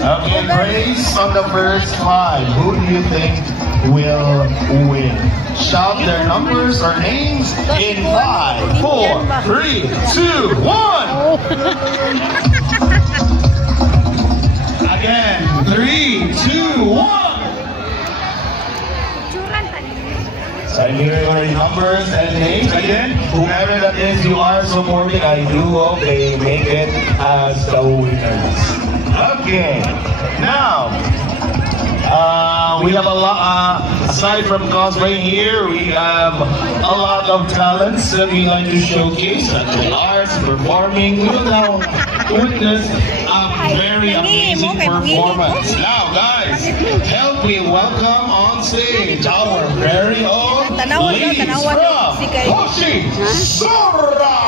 Okay, Grace on the first 5. Who do you think will win? Shout their numbers or names in 5, 4, 3, 2, 1. Again, 3, 2, 1. So I'm hearing your numbers and names again. Whoever that is you are supporting, I do hope they make it as the winners. Okay, now we have a lot. Aside from cosplaying here, we have a lot of talents that we like to showcase, such as arts, performing. We will now witness a very amazing performance. Now, guys, help me welcome on stage our very own ladies from Hoshi Sora.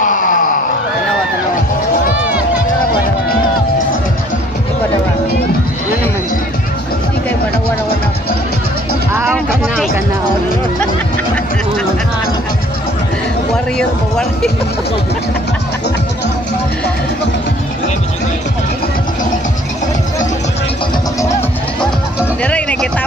Warrior po, warrior. Direk na kita